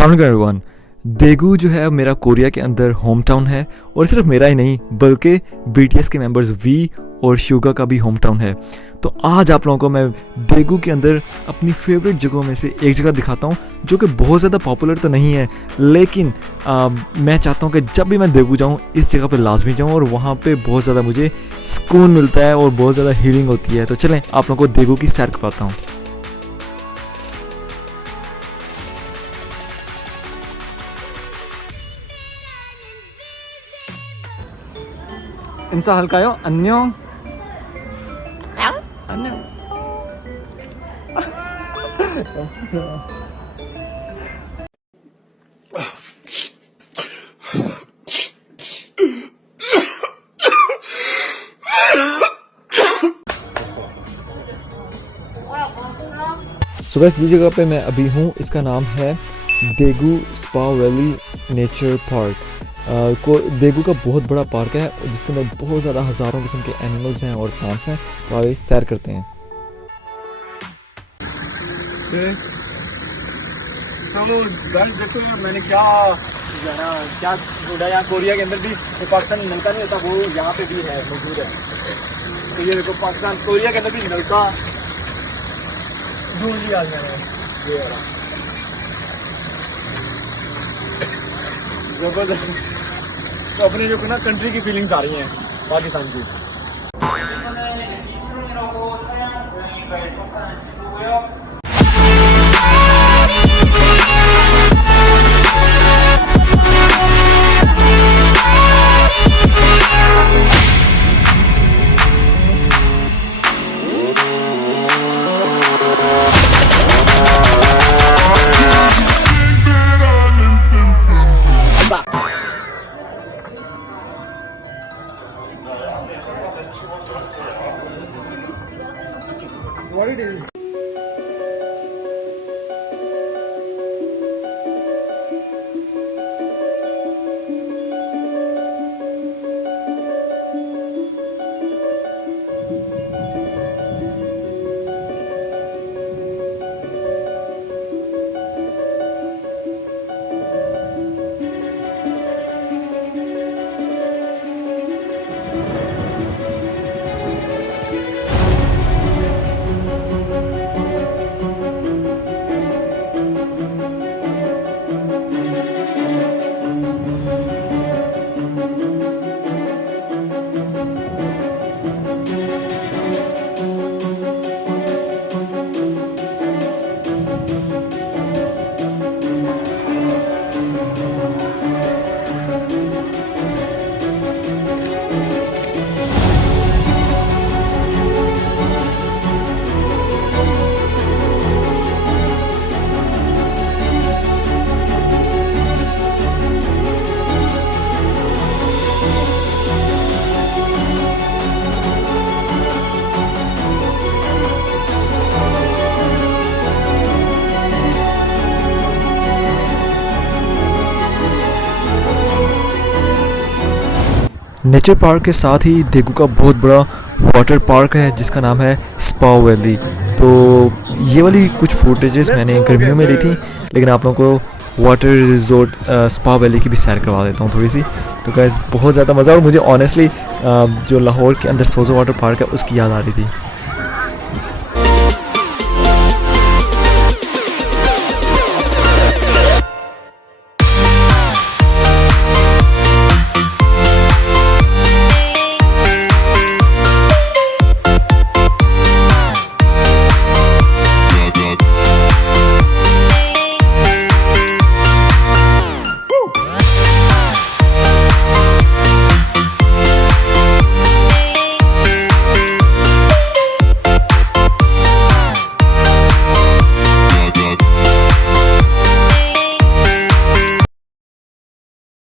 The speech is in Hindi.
अस्सलाम वालेकुम एवरीवन। देगू जो है मेरा कोरिया के अंदर होम टाउन है और सिर्फ मेरा ही नहीं बल्कि BTS के मेंबर्स वी और शुगा का भी होम टाउन है। तो आज आप लोगों को मैं देगू के अंदर अपनी फेवरेट जगहों में से एक जगह दिखाता हूँ जो कि बहुत ज़्यादा पॉपुलर तो नहीं है, लेकिन मैं चाहता हूँ कि जब भी मैं देगू जाऊँ इस जगह पे लाजमी जाऊँ और वहाँ पे बहुत ज़्यादा मुझे सुकून मिलता है और बहुत ज़्यादा हीलिंग होती है। तो चलें आप लोगों को देगू की सैर करवाता हूँ। 인사 할까요? 안녕. 안녕. सो गाइस, जिस जगह पे मैं अभी हूँ इसका नाम है Daegu spa valley nature park. Daegu का बहुत बड़ा पार्क है जिसके अंदर बहुत ज़्यादा हज़ारों किस्म के एनिमल्स हैं और प्लांट्स हैं। तो आइए सैर करते हैं। देखो मैंने क्या ढूंढा, यहाँ कोरिया के अंदर भी पाकिस्तान नलका नहीं होता, वो यहाँ पे भी है, मौजूद है। तो ये देखो पाकिस्तान कोरिया के अंदर भी नलका ढूंढ लिया जबरदस्त। तो अपने जो ना कंट्री की फीलिंग्स आ रही हैं पाकिस्तान की। What it is? Nature park के साथ ही देगू का बहुत बड़ा वाटर पार्क है जिसका नाम है स्पा वैली। तो ये वाली कुछ फुटेजेस मैंने गर्मियों में ली थी, लेकिन आप लोगों को वाटर रिजोर्ट स्पा वैली की भी सैर करवा देता हूँ थोड़ी सी। तो गाइस बहुत ज़्यादा मज़ा, और मुझे ऑनेस्टली जो लाहौर के अंदर सोजो वाटर पार्क है उसकी याद आ रही थी।